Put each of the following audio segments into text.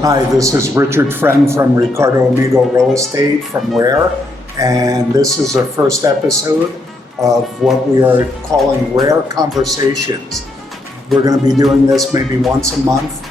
Hi, this is Richard Friend from Ricardo Amigo Real Estate from Rare, and this is our first episode of what we are calling Rare Conversations. We're going to be doing this maybe once a month,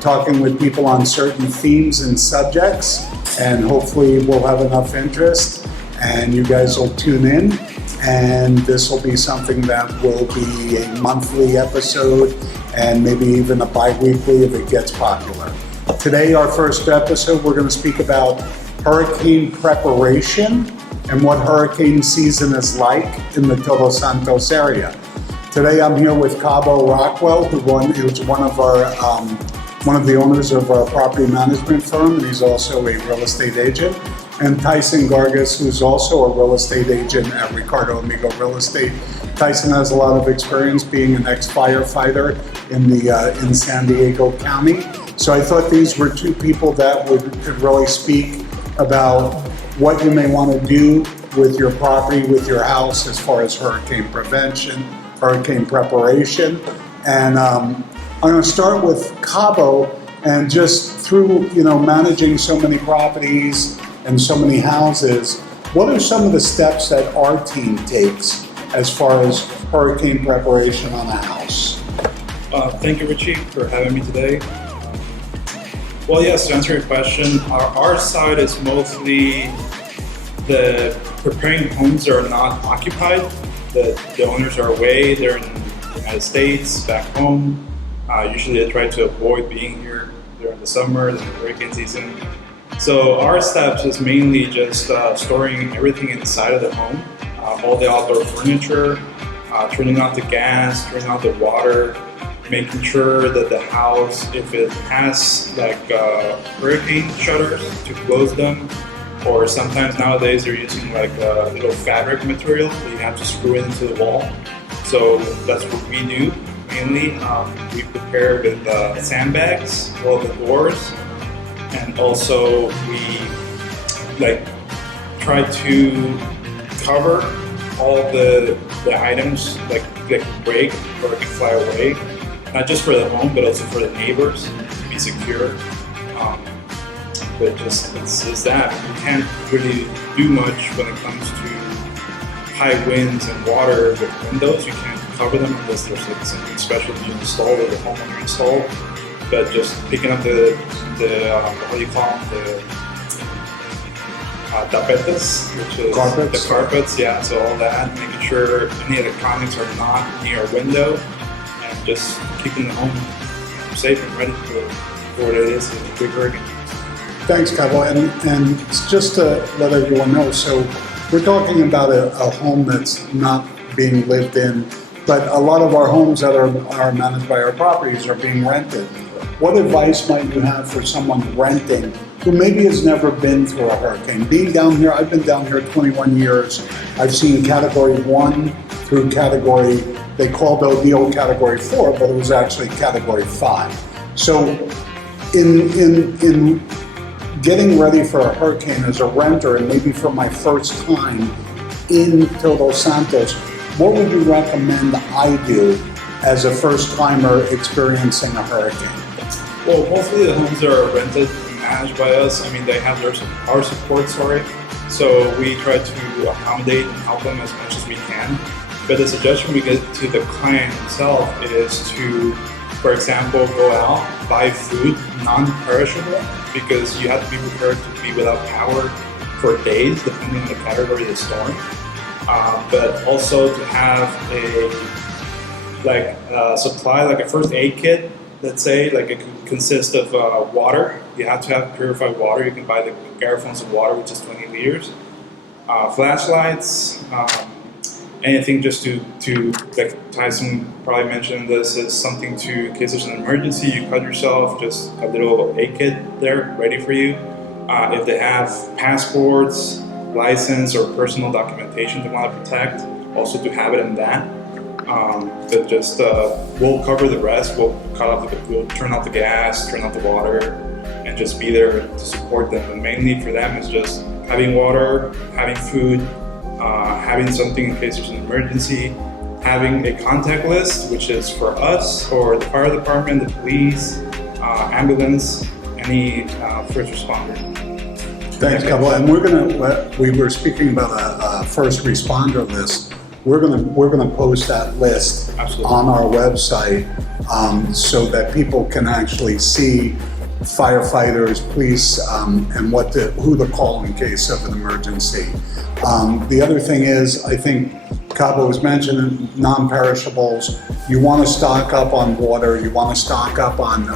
talking with people on certain themes and subjects, and hopefully we'll have enough interest and you guys will tune in, and this will be something that will be a monthly episode and maybe even a bi-weekly if it gets popular. Today, our first episode, we're going to speak about hurricane preparation and what hurricane season is like in the Todos Santos area. Today, I'm here with Cabo Rockwell, who's one of the owners of our property management firm, and he's also a real estate agent, and Tyson Gargas, who's also a real estate agent at Ricardo Amigo Real Estate. Tyson has a lot of experience being an ex-firefighter in San Diego County. So I thought these were two people that could really speak about what you may want to do with your property, with your house, as far as hurricane prevention, hurricane preparation. And I'm going to start with Cabo, and just through managing so many properties and so many houses, what are some of the steps that our team takes as far as hurricane preparation on a house? Thank you, Richie, for having me today. Well, yes, to answer your question, our side is mostly the preparing homes that are not occupied. The owners are away, they're in the United States, back home. Usually they try to avoid being here during the summer, the hurricane season. So our steps is mainly just storing everything inside of the home, all the outdoor furniture, turning off the gas, turning off the water, making sure that the house, if it has like hurricane shutters, to close them, or sometimes nowadays they're using like a little fabric material that you have to screw it into the wall. So that's what we do mainly. We prepare with sandbags, all the doors, and also we try to cover all the items like break or can fly away. Not just for the home, but also for the neighbors to be secure. But it's that. You can't really do much when it comes to high winds and water with windows. You can't cover them unless there's something special you install or the homeowner installed. But just picking up the what do you call them? The tapetes, which is carpets. The carpets, yeah. So all that, making sure any electronics are not near a window. Just keeping the home safe and ready for what it is, a big hurricane. Thanks, Cabo. And just to let everyone know, so we're talking about a home that's not being lived in, but a lot of our homes that are managed by our properties are being rented. What advice might you have for someone renting who maybe has never been through a hurricane? Being down here, I've been down here 21 years. I've seen Category 1 through Category, they called Odile Category 4, but it was actually Category 5. So in getting ready for a hurricane as a renter, and maybe for my first time in Todos Santos, what would you recommend I do as a first timer experiencing a hurricane? Well, mostly the homes that are rented and managed by us, they have our support, so we try to accommodate and help them as much as we can. But the suggestion we get to the client himself is to, for example, go out, buy food, non-perishable, because you have to be prepared to be without power for days, depending on the category of the storm. But also to have a supply, like a first aid kit, let's say, like it could consist of water. You have to have purified water. You can buy the garrafons of water, which is 20 liters. Flashlights, anything just to like Tyson probably mentioned this, is something to, in case there's an emergency, you cut yourself, just a little aid kit there ready for you. If they have passports, license, or personal documentation they want to protect, also to have it in that. But just we'll cover the rest. We'll turn off the gas, turn off the water, and just be there to support them. And mainly for them is just having water, having food, having something in case there's an emergency, having a contact list, which is for us or the fire department, the police, ambulance, any first responder. Thanks, Cabo. And we were speaking about a first responder list. We're gonna post that list Absolutely. on our website so that people can actually see firefighters, police, and who to call in case of an emergency. The other thing is, I think Cabo was mentioning non-perishables. You want to stock up on water. You want to stock up on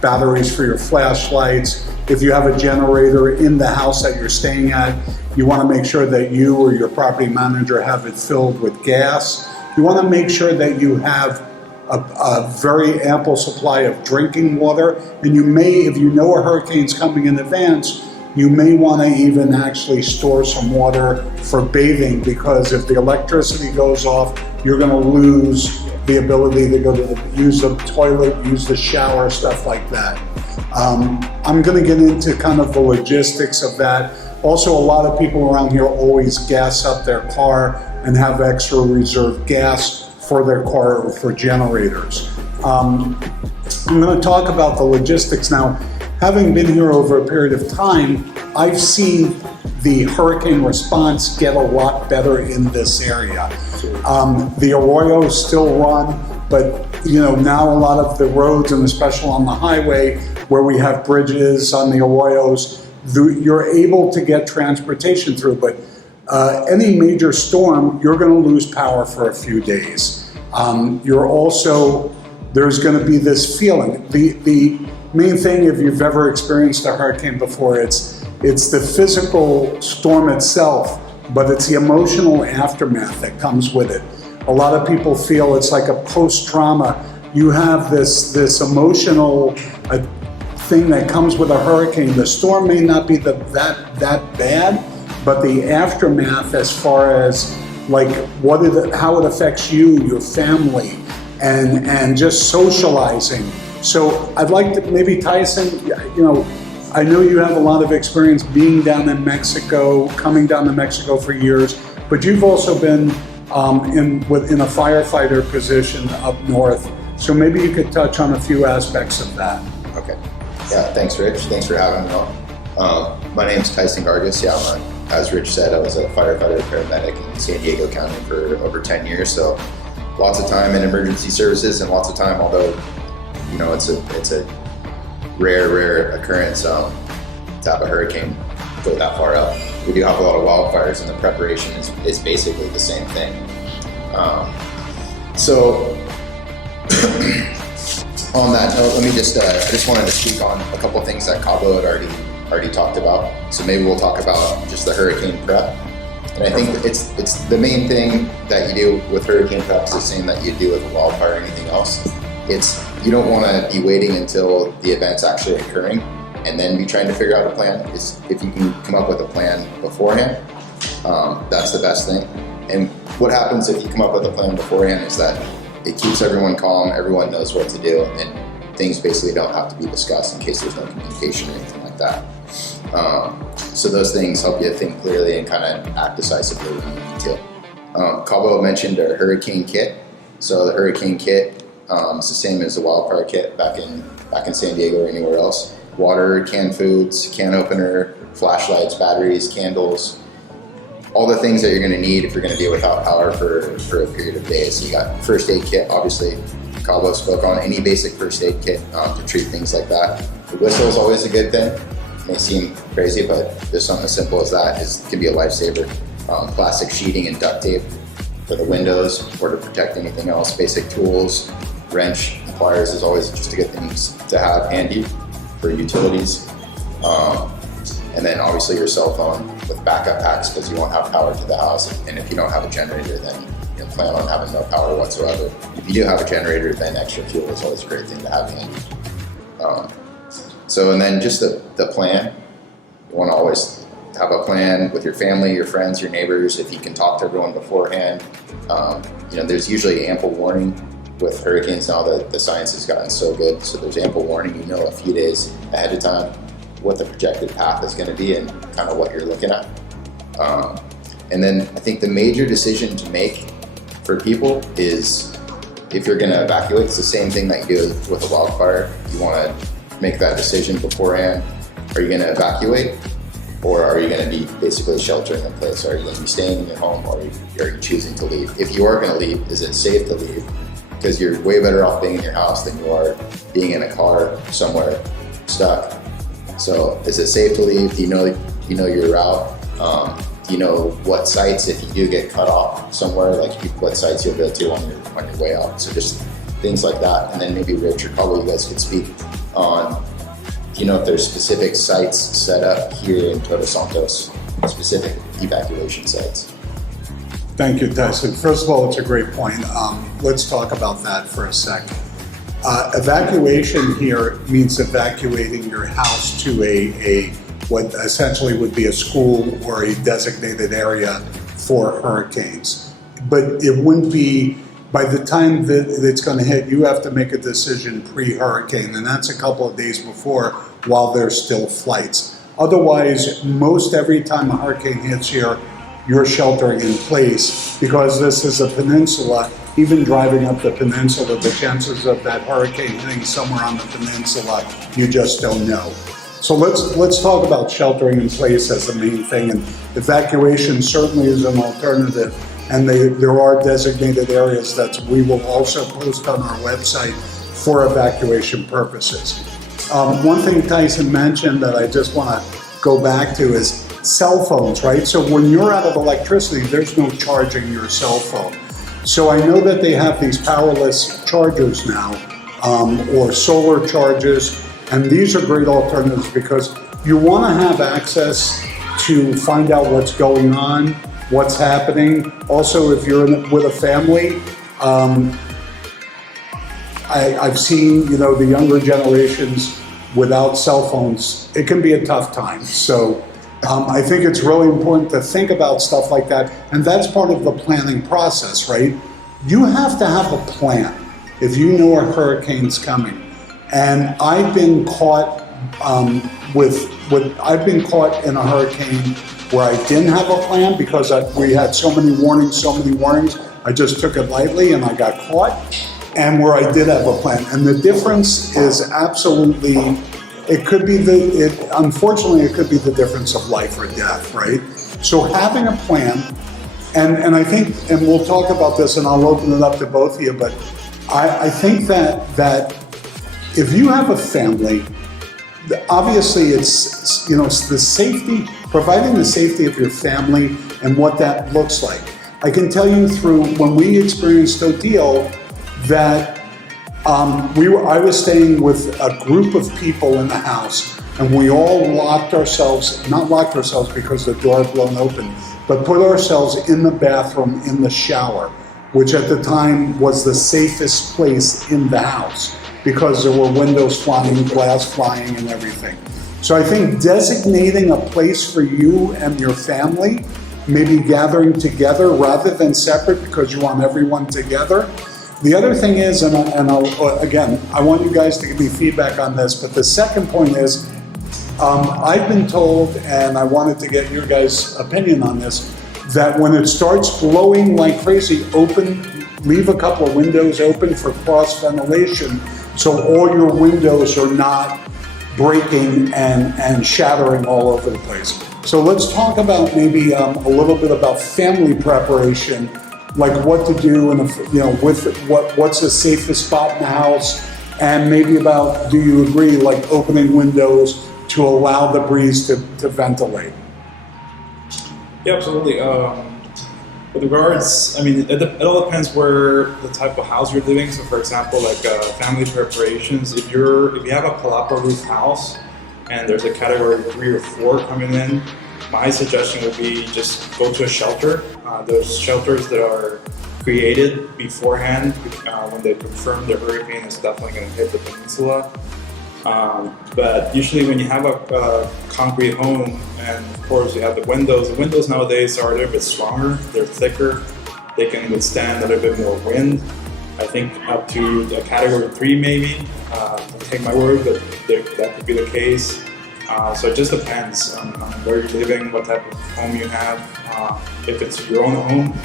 batteries for your flashlights. If you have a generator in the house that you're staying at, you want to make sure that you or your property manager have it filled with gas. You want to make sure that you have a very ample supply of drinking water, and you may, if you know a hurricane's coming in advance, you may want to even actually store some water for bathing, because if the electricity goes off, you're going to lose the ability to go to use the toilet, use the shower, stuff like that. I'm going to get into kind of the logistics of that. Also, a lot of people around here always gas up their car and have extra reserve gas for their car or for generators. I'm going to talk about the logistics now. Having been here over a period of time, I've seen the hurricane response get a lot better in this area. The arroyos still run, but now a lot of the roads, and especially on the highway where we have bridges on the arroyos, you're able to get transportation through, but any major storm, you're going to lose power for a few days. There's going to be this feeling. The main thing, if you've ever experienced a hurricane before, it's the physical storm itself, but it's the emotional aftermath that comes with it. A lot of people feel it's like a post-trauma. You have this emotional thing that comes with a hurricane. The storm may not be that bad, but the aftermath, as far as like how it affects you, your family, and just socializing. So I'd like to, maybe Tyson, I know you have a lot of experience being down in Mexico, coming down to Mexico for years, but you've also been in a firefighter position up north. So maybe you could touch on a few aspects of that. Okay. Yeah, thanks, Rich. Thanks for having me on. My name's Tyson Gargas. Yeah, as Rich said, I was a firefighter paramedic in San Diego County for over 10 years. So lots of time in emergency services, and lots of time, although it's a rare occurrence to have a hurricane go that far up. We do have a lot of wildfires, and the preparation is basically the same thing. On that note, let me I just wanted to speak on a couple of things that Cabo had already talked about. So maybe we'll talk about just the hurricane prep. And I think it's the main thing that you do with hurricane prep is the same that you do with a wildfire or anything else. You don't want to be waiting until the event's actually occurring and then be trying to figure out a plan. If you can come up with a plan beforehand, that's the best thing. And what happens if you come up with a plan beforehand is that it keeps everyone calm, everyone knows what to do, and things basically don't have to be discussed in case there's no communication or anything like that. So those things help you think clearly and kind of act decisively when you need to. Cabo mentioned a hurricane kit. So the hurricane kit is the same as the wildfire kit back in San Diego or anywhere else. Water, canned foods, can opener, flashlights, batteries, candles, all the things that you're going to need if you're going to be without power for a period of days. So you got first aid kit, obviously. Cabo spoke on any basic first aid kit to treat things like that. The whistle is always a good thing. It may seem crazy, but just something as simple as that can be a lifesaver. Plastic sheeting and duct tape for the windows or to protect anything else. Basic tools, wrench, pliers is always just a good thing to have handy for utilities. And then obviously your cell phone with backup packs because you won't have power to the house. And if you don't have a generator, then you plan on having no power whatsoever. If you do have a generator, then extra fuel is always a great thing to have handy. And then just the plan. You want to always have a plan with your family, your friends, your neighbors. If you can talk to everyone beforehand, there's usually ample warning. With hurricanes now, the science has gotten so good, so there's ample warning. You know a few days ahead of time what the projected path is going to be and kind of what you're looking at. And then I think the major decision to make for people is if you're going to evacuate, it's the same thing that you do with a wildfire. You want to make that decision beforehand. Are you going to evacuate, or are you going to be basically sheltering in place? Are you going to be staying in your home, or are you choosing to leave? If you are going to leave, is it safe to leave? Because you're way better off being in your house than you are being in a car somewhere stuck. So is it safe to leave? Do you know your route? Do you know what sites, if you do get cut off somewhere, like what sites you'll go to on your way out? So just things like that. And then maybe Rich or probably you guys could speak on, do you know if there's specific sites set up here in Todos Santos, specific evacuation sites? Thank you, Tyson. First of all, it's a great point. Let's talk about that for a second. Evacuation here means evacuating your house to a what essentially would be a school or a designated area for hurricanes. But it wouldn't be, by the time that it's going to hit, you have to make a decision pre-hurricane, and that's a couple of days before while there's still flights. Otherwise, most every time a hurricane hits here, you're sheltering in place because this is a peninsula. Even driving up the peninsula, the chances of that hurricane hitting somewhere on the peninsula, you just don't know. So let's talk about sheltering in place as the main thing, and evacuation certainly is an alternative. And there are designated areas that we will also post on our website for evacuation purposes. One thing Tyson mentioned that I just want to go back to is cell phones, right? So when you're out of electricity, there's no charging your cell phone. So I know that they have these powerless chargers now, or solar chargers, and these are great alternatives because you want to have access to find out what's going on, what's happening. Also, if you're with a family, I've seen, the younger generations without cell phones, it can be a tough time. So I think it's really important to think about stuff like that. And that's part of the planning process, right? You have to have a plan if you know a hurricane's coming. And I've been caught I've been caught in a hurricane where I didn't have a plan because we had so many warnings. I just took it lightly and I got caught. And where I did have a plan. And the difference is absolutely, unfortunately, it could be the difference of life or death, right? So having a plan, and I think, and we'll talk about this and I'll open it up to both of you, but I think that if you have a family, obviously it's the safety, providing the safety of your family and what that looks like. I can tell you through, when we experienced Odile, that I was staying with a group of people in the house, and we all not locked ourselves because the door had blown open, but put ourselves in the bathroom in the shower, which at the time was the safest place in the house because there were windows flying, glass flying, and everything. So I think designating a place for you and your family, maybe gathering together rather than separate because you want everyone together. The other thing is, and again, I want you guys to give me feedback on this, but the second point is, I've been told, and I wanted to get your guys' opinion on this, that when it starts blowing like crazy, leave a couple of windows open for cross ventilation so all your windows are not breaking and shattering all over the place. So let's talk about maybe a little bit about family preparation, like what to do and what's the safest spot in the house, and maybe about, do you agree, like opening windows to allow the breeze to ventilate? Yeah, absolutely. With regards, it all depends where the type of house you're living. So, for example, like family preparations, if you have a palapa roof house and there's a category 3 or 4 coming in, my suggestion would be just go to a shelter. There's shelters that are created beforehand when they confirm the hurricane is definitely going to hit the peninsula. But usually when you have a concrete home, and of course you have the windows nowadays are a little bit stronger, they're thicker, they can withstand a little bit more wind. I think up to a category 3 maybe, don't take my word, but that could be the case. So it just depends on where you're living, what type of home you have. If it's your own home,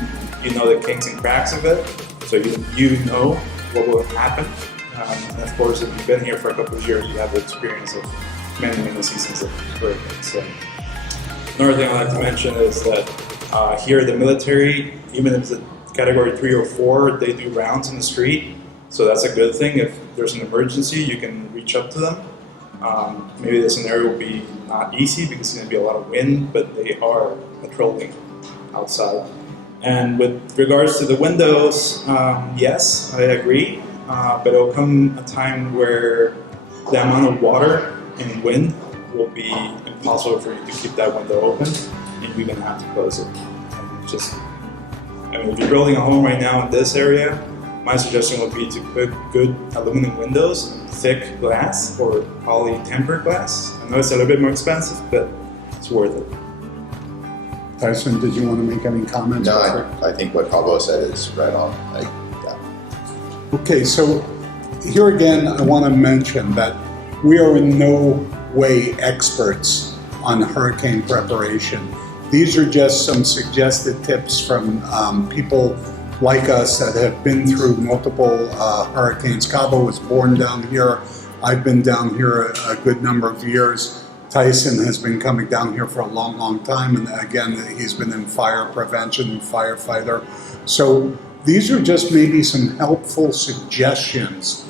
you know the kinks and cracks of it, so you know what will happen. And of course, if you've been here for a couple of years, you have the experience of many seasons of hurricanes. So another thing I'd like to mention is that here the military, even if it's a category 3 or 4, they do rounds in the street. So that's a good thing. If there's an emergency, you can reach up to them. Maybe the scenario will be not easy because it's going to be a lot of wind, but they are patrolling outside. And with regards to the windows, yes, I agree. But it will come a time where the amount of water and wind will be impossible for you to keep that window open, and you're going to have to close it. If you're building a home right now in this area, my suggestion would be to put good aluminum windows and thick glass or poly tempered glass. I know it's a little bit more expensive, but it's worth it. Tyson, did you want to make any comments? No, I think what Cabo said is right on. Okay, so here again, I want to mention that we are in no way experts on hurricane preparation. These are just some suggested tips from people like us that have been through multiple hurricanes. Cabo was born down here. I've been down here a good number of years. Tyson has been coming down here for a long time, and again, he's been in fire prevention, firefighter. So these are just maybe some helpful suggestions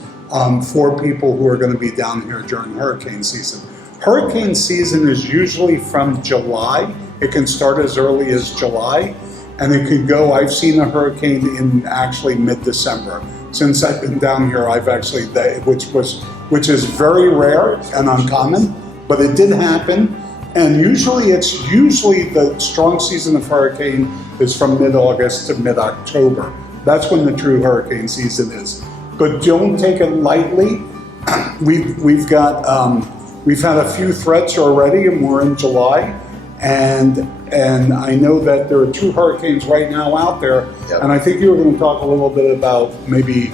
for people who are going to be down here during hurricane season. Hurricane season is usually from July. It can start as early as July, and it could go, I've seen a hurricane in actually mid-December. Since I've been down here, I've actually, which is very rare and uncommon, but it did happen. And usually the strong season of hurricane is from mid-August to mid-October. That's when the true hurricane season is. But don't take it lightly. We've had a few threats already, and we're in July. And I know that there are 2 hurricanes right now out there. Yep. And I think you were going to talk a little bit about maybe,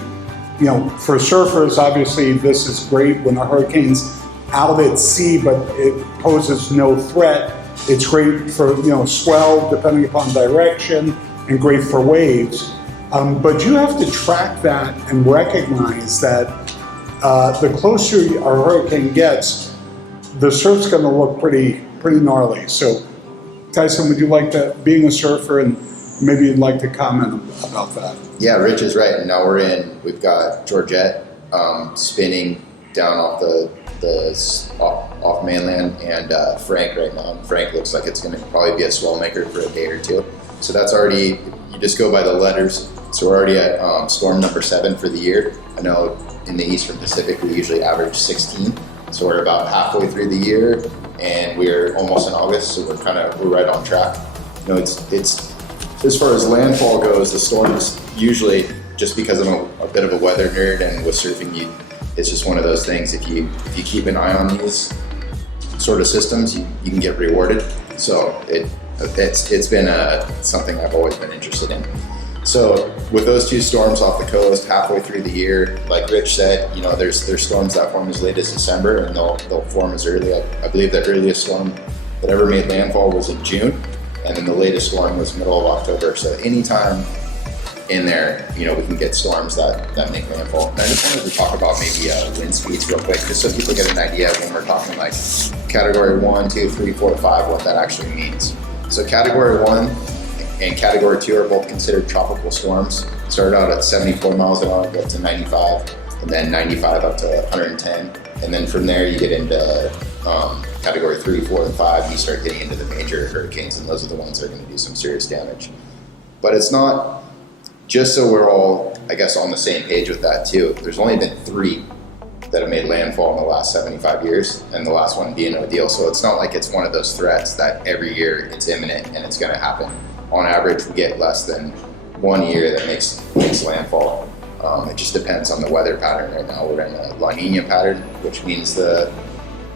for surfers, obviously this is great when a hurricane's out at sea, but it poses no threat. It's great for, swell depending upon direction, and great for waves. But you have to track that and recognize that the closer a hurricane gets, the surf's going to look pretty gnarly. So, Tyson, would you like to, being a surfer, and maybe you'd like to comment about that? Yeah, Rich is right. And now we've got Georgette spinning down off off mainland, and Frank right now. And Frank looks like it's going to probably be a swell maker for a day or 2. So that's already, you just go by the letters. So we're already at storm number 7 for the year. I know in the Eastern Pacific we usually average 16. So we're about halfway through the year, and we're almost in August, so we're right on track. It's as far as landfall goes, the storms usually, just because I'm a bit of a weather nerd, and with surfing, it's just one of those things. If you keep an eye on these sort of systems, you can get rewarded. So it's been something I've always been interested in. So with those 2 storms off the coast halfway through the year, like Rich said, there's storms that form as late as December, and they'll form as early. I believe the earliest storm that ever made landfall was in June, and then the latest storm was middle of October. So anytime in there, we can get storms that make landfall. And I just wanted to talk about maybe wind speeds real quick, just so people get an idea when we're talking like category 1, 2, 3, 4, 5, what that actually means. So category 1 and category 2 are both considered tropical storms. Started out at 74 miles an hour, go up to 95, and then 95 up to 110. And then from there you get into category 3, 4, and 5, you start getting into the major hurricanes, and those are the ones that are going to do some serious damage. But it's not, just so we're all, I guess, on the same page with that too, there's only been 3 that have made landfall in the last 75 years, and the last one being Odile. So it's not like it's one of those threats that every year it's imminent and it's going to happen. On average, we get less than 1 year that makes landfall. It just depends on the weather pattern. Right now we're in a La Nina pattern, which means the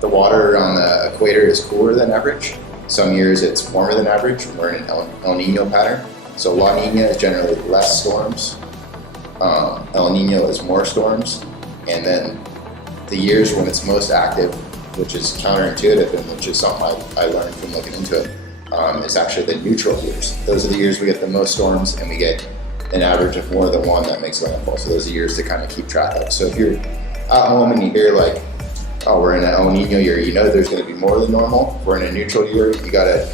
water on the equator is cooler than average. Some years it's warmer than average. We're in an El Nino pattern. So La Nina is generally less storms. El Nino is more storms. And then the years when it's most active, which is counterintuitive and which is something I learned from looking into it, is actually the neutral years. Those are the years we get the most storms and we get an average of more than one that makes landfall. So those are years to kind of keep track of. So if you're at home and you hear like, oh, we're in an El Nino year, you know there's going to be more than normal. We're in a neutral year, you got to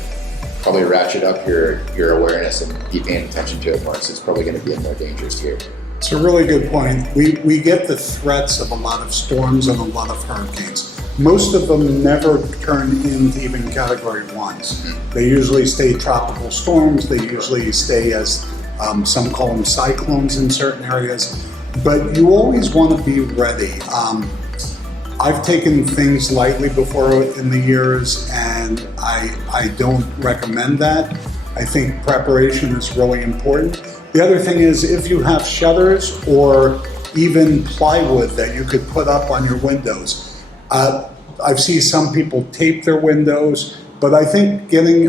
probably ratchet up your awareness and be paying attention to it more. So it's probably going to be a more dangerous year. It's a really good point. We get the threats of a lot of storms and a lot of hurricanes. Most of them never turn into even category ones. They usually stay tropical storms. They usually stay as some call them cyclones in certain areas. But you always want to be ready. I've taken things lightly before in the years, and I don't recommend that. I think preparation is really important. The other thing is if you have shutters or even plywood that you could put up on your windows. I've seen some people tape their windows, but I think getting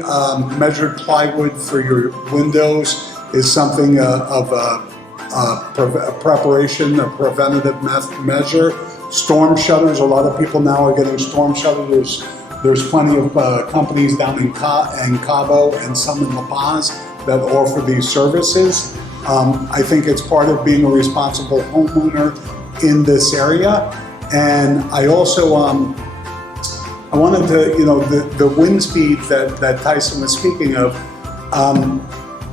measured plywood for your windows is something of a preparation, a preventative measure. Storm shutters, a lot of people now are getting storm shutters. There's plenty of companies down in Cabo and some in La Paz that offer these services. I think it's part of being a responsible homeowner in this area. And I also, I wanted to, the wind speed that Tyson was speaking of,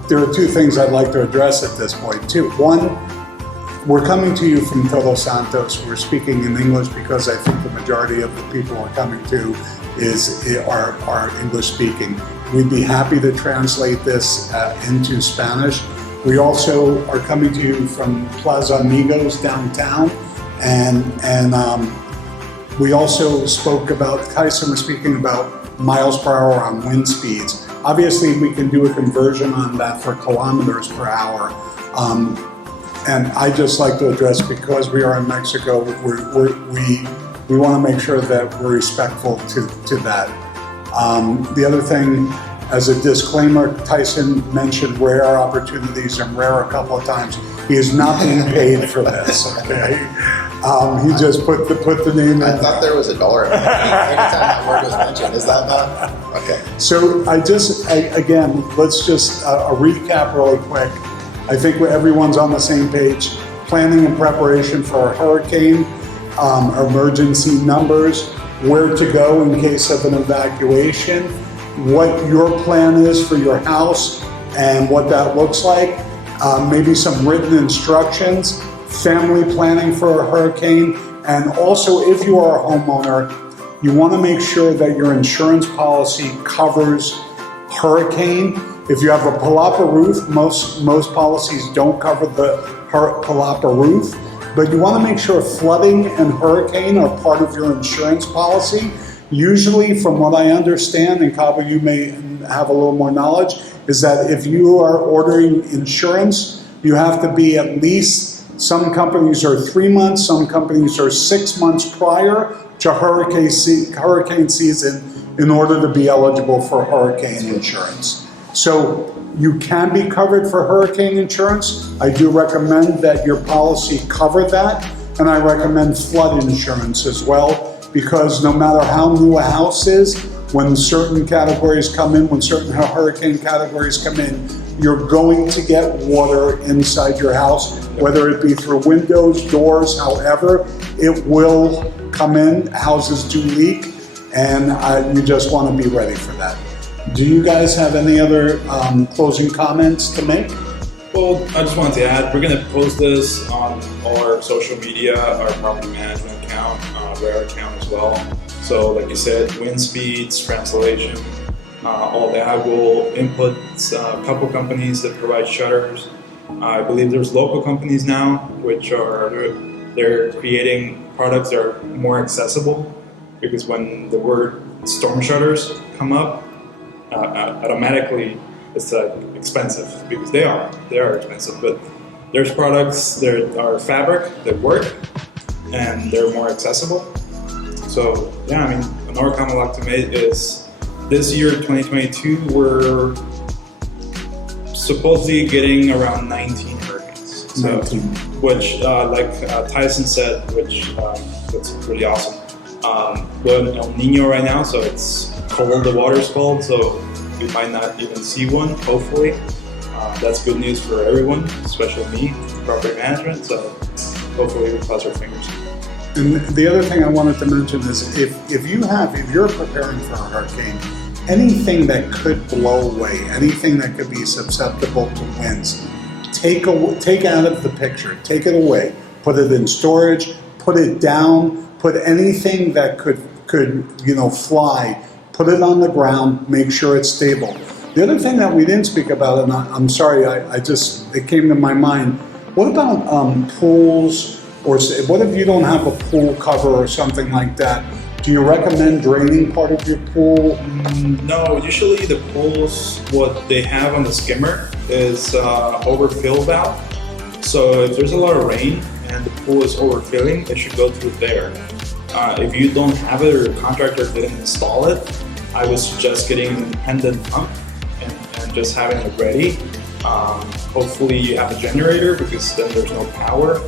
there are two things I'd like to address at this point too. One, we're coming to you from Todos Santos. We're speaking in English because I think the majority of the people we're coming to are English speaking. We'd be happy to translate this into Spanish. We also are coming to you from Plaza Amigos downtown, and we also spoke about, Tyson was speaking about miles per hour on wind speeds. Obviously, we can do a conversion on that for kilometers per hour. And I just like to address, because we are in Mexico, we want to make sure that we're respectful to that. The other thing, as a disclaimer, Tyson mentioned rare opportunities and rare a couple of times. He is not being paid for this, okay? He just put the name in. I thought there was $1 anytime that word was mentioned. Is that not? Okay. So again, let's just a recap really quick. I think everyone's on the same page. Planning and preparation for a hurricane, emergency numbers, where to go in case of an evacuation, what your plan is for your house and what that looks like, maybe some written instructions, family planning for a hurricane, and also if you are a homeowner, you want to make sure that your insurance policy covers hurricane. If you have a palapa roof, most policies don't cover the palapa roof, but you want to make sure flooding and hurricane are part of your insurance policy. Usually, from what I understand, and Cabo, you may have a little more knowledge, is that if you are ordering insurance, you have to be at least, some companies are 3 months, some companies are 6 months prior to hurricane season in order to be eligible for hurricane insurance. So you can be covered for hurricane insurance. I do recommend that your policy cover that, and I recommend flood insurance as well, because no matter how new a house is, when certain categories come in, when certain hurricane categories come in, you're going to get water inside your house, whether it be through windows, doors, however, it will come in. Houses do leak, and you just want to be ready for that. Do you guys have any other closing comments to make? Well, I just wanted to add, we're going to post this on our social media, our property management account, rare account as well. So like you said, wind speeds, translation, all that. We'll input a couple companies that provide shutters. I believe there's local companies now, which they're creating products that are more accessible, because when the word storm shutters come up, automatically it's expensive, because they are expensive, but there's products that are fabric that work and they're more accessible. So yeah, I mean, another comment I'd like to make is this year, 2022, we're supposedly getting around 19 hurricanes. So, 19. Which, like Tyson said, that's pretty awesome. We're in El Nino right now, so it's cold, the water's cold, so we might not even see one, hopefully. That's good news for everyone, especially me, property management. So hopefully we cross our fingers. And the other thing I wanted to mention is if you're preparing for a hurricane, anything that could blow away, anything that could be susceptible to winds, take out of the picture, take it away, put it in storage, put it down, put anything that could fly, put it on the ground, make sure it's stable. The other thing that we didn't speak about, and I'm sorry, it came to my mind, what about pools? Or what if you don't have a pool cover or something like that? Do you recommend draining part of your pool? No, usually the pools, what they have on the skimmer is overfill valve. So if there's a lot of rain and the pool is overfilling, it should go through there. If you don't have it or your contractor didn't install it, I would suggest getting an independent pump and just having it ready. Hopefully you have a generator because then there's no power.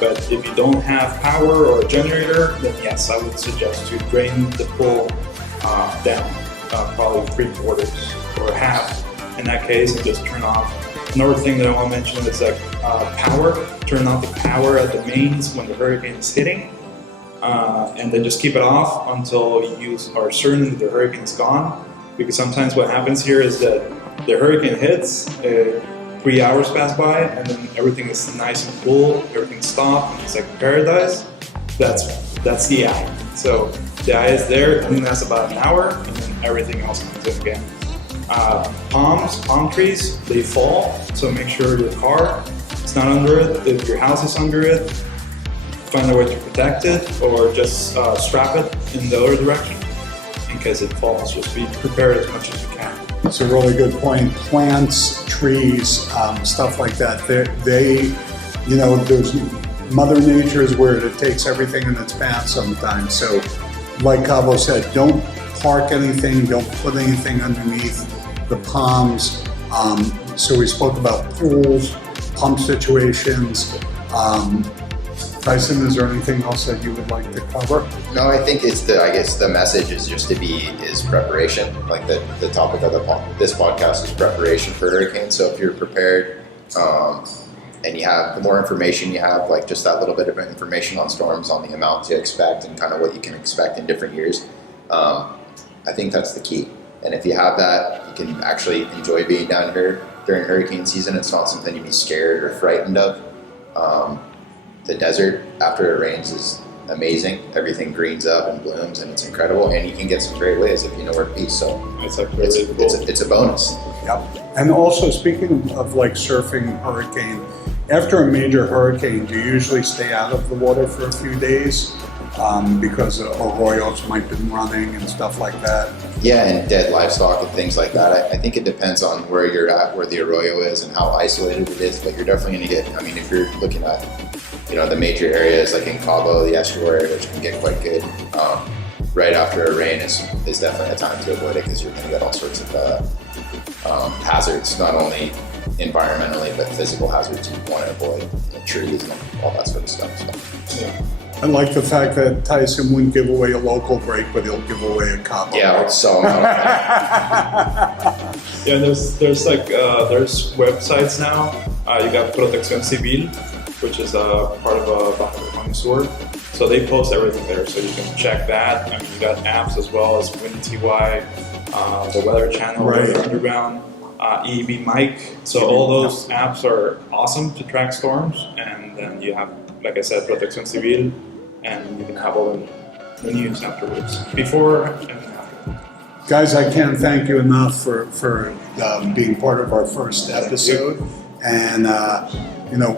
But if you don't have power or a generator, then yes, I would suggest to drain the pool down, probably 3/4 or half in that case, and just turn off. Another thing that I want to mention is like power. Turn off the power at the mains when the hurricane is hitting, and then just keep it off until you are certain that the hurricane is gone. Because sometimes what happens here is that the hurricane hits, 3 hours pass by, and then everything is nice and cool, everything's stopped, and it's like paradise. That's the eye. So the eye is there, and then that's about an hour, and then everything else comes in again. Palm trees, they fall, so make sure your car is not under it. If your house is under it, find a way to protect it, or just strap it in the other direction in case it falls. Just be prepared as much as you can. That's a really good point. Plants, trees, stuff like that. There's Mother Nature is weird. It takes everything in its path sometimes. So, like Cabo said, don't park anything, don't put anything underneath the palms. So we spoke about pools, pump situations. Tyson, is there anything else that you would like to cover? No, I think the message is just is preparation. Like the topic of this podcast is preparation for hurricanes. So if you're prepared, and you have, the more information you have, like just that little bit of information on storms, on the amount to expect and kind of what you can expect in different years, I think that's the key. And if you have that, you can actually enjoy being down here during hurricane season. It's not something to be scared or frightened of. The desert after it rains is amazing. Everything greens up and blooms, and it's incredible. And you can get some great waves if you know where to be. So it's a bonus. Yep. And also, speaking of like surfing hurricane, after a major hurricane, do you usually stay out of the water for a few days because arroyos might be running and stuff like that? Yeah, and dead livestock and things like that. I think it depends on where you're at, where the arroyo is, and how isolated it is. But you're definitely going to get. I mean, if you're looking at the major areas like in Cabo, the estuary, which can get quite good. Right after a rain is definitely a time to avoid it because you're going to get all sorts of hazards, not only environmentally but physical hazards you want to avoid, trees and all that sort of stuff. So. Yeah. I like the fact that Tyson wouldn't give away a local break, but he'll give away a Cabo. Yeah, so. Yeah, there's websites now. You got Protección Civil, which is part of Baja California Sur. So they post everything there, so you can check that. I mean, you got apps as well as WinTY, the Weather Channel, right. Weather Underground, EEB Mike. So all those apps are awesome to track storms. And then you have, like I said, Protección Civil, and you can have all the news afterwards, before and after. Guys, I can't thank you enough for being part of our first episode. And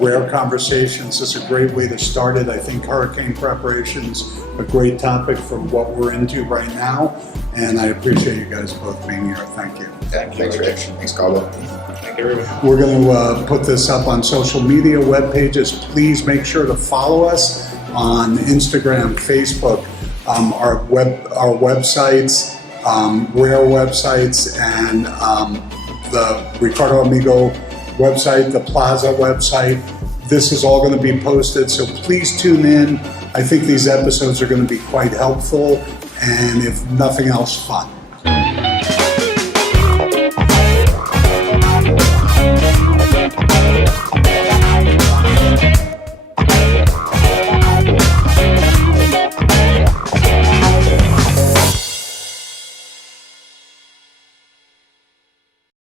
Rare Conversations is a great way to start it. I think hurricane preparation's a great topic for what we're into right now. And I appreciate you guys both being here. Thank you. Thanks, Rich. Thanks, Cabo. Thank you, everyone. We're going to put this up on social media, web pages. Please make sure to follow us on Instagram, Facebook, our websites, Rare websites, and the Ricardo Amigo website, the Plaza website. This is all going to be posted, so please tune in. I think these episodes are going to be quite helpful, and if nothing else, fun.